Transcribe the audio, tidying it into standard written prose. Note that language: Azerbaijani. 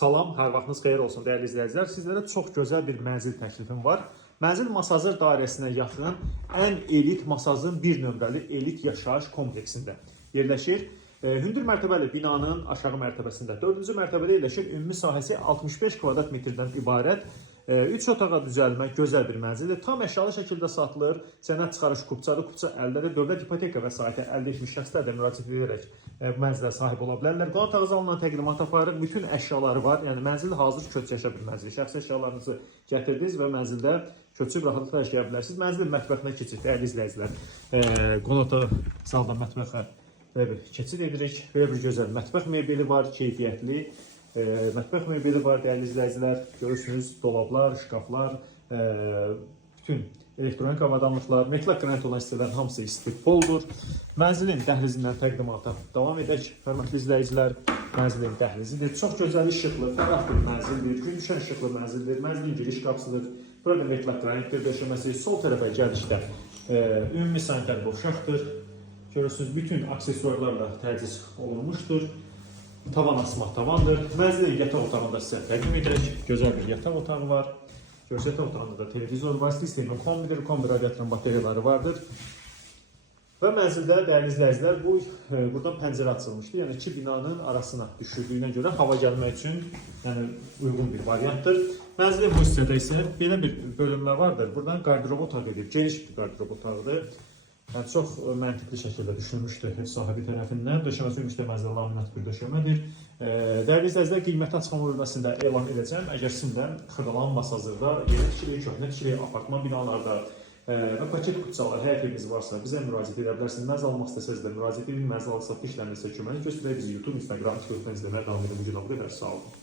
Salam, hər vaxtınız xeyir olsun dəyərli izləyicilər. Sizlərə çox gözəl bir mənzil təklifim var. Mənzil Masazır dairəsinə yaxın ən elit Masazın bir nömrəli elit yaşayış kompleksində yerləşir. Hündür mərtəbəli binanın aşağı mərtəbəsində 4-cü mərtəbədə yerləşir. Ümumi sahəsi 65 kvadrat metrdən ibarət. 3 otağa düzəlmə gözəl bir mənzildir. Tam əşyalı şəkildə satılır. Sənəd çıxarış kupçadır. Kupça əldə dövlət ipoteka vəsaiti əldə etmiş şəxslər də müraciət edərək mənzilə sahib ola bilərlər. Qonaq otaq zalından təqdimat aparırıq. Bütün əşyaları var. Yəni mənzil hazır köç yaşa bir mənzil. Şəxsi əşyalarınızı gətirdiniz və mənzildə köçüb rahatlıqla yaşaya bilərsiniz. Mənzilin mətbəxinə keçid, dəyərli izləyicilər. Qonaq otaq zaldan mətbəxə belə bir keçid edirik. Belə bir gözəl mətbəx mebeli var, keyfiyyətli. Mətbəx mebeli var, dəyərli izləyicilər. Görürsünüz, dolablar, şkaflar, bütün elektronik avadanlıqlar, metal qranit olan hissələrin hamısı istiqboldur. Mənzilin dəhlizindən təqdimata davam edək, hörmətli izləyicilər. Mənzilin dəhlizidir. Çox gözəl işıqlı, fərah bir mənzildir. Gün düşən işıqlı mənzildir. Mənzilin giriş qapısıdır. Burada metal qranitdir döşəməsi. Sol tərəfə gəlişdə ümumi sanitar boşaqdır. Görürsünüz, bütün aksesuarlarla təchiz olunmuşdur. Tavan asma tavandır. Mənzilin yataq otağında sizə təqdim edək. Gözəl bir yataq otağı var. Yataq otağında da televizor var. Sistemin kombidir. Kombi radiatorun bateriyaları vardır. Və mənzildə dəyərli izləyicilər buradan pəncərə açılmışdır. Yəni iki binanın arasına düşürdüyünə görə hava gəlmək üçün uyğun bir variantdır. Mənzilin bu hissədə isə belə bir bölünmə vardır. Buradan qardirob otağı edib. Geniş bir qardirob otağıdır. Yəni, çox məntiqli şəkildə düşünülmüşdür ev sahibi tərəfindən. Döşəməsi ümumiyyətlə mənzil laminat bir döşəmədir. Dəyərli izləyicilər, qiymətli açıqlama bölməsində elan edəcəm. Əgər sizin də Xırdalan hazırda yeni tikili, köhnə tikili, apartman binalarda və paket kupçalar, hər eviniz varsa bizə müraciət edə bilərsiniz. Mənzil almaq istəsəniz də müraciət edin. Mənzil alıq-satqı işlərinizə köməyini göstərək. Bizi YouTube, Instagram, Twitter izləməyə davam edin. Bu gün o qədər. Sağ olun.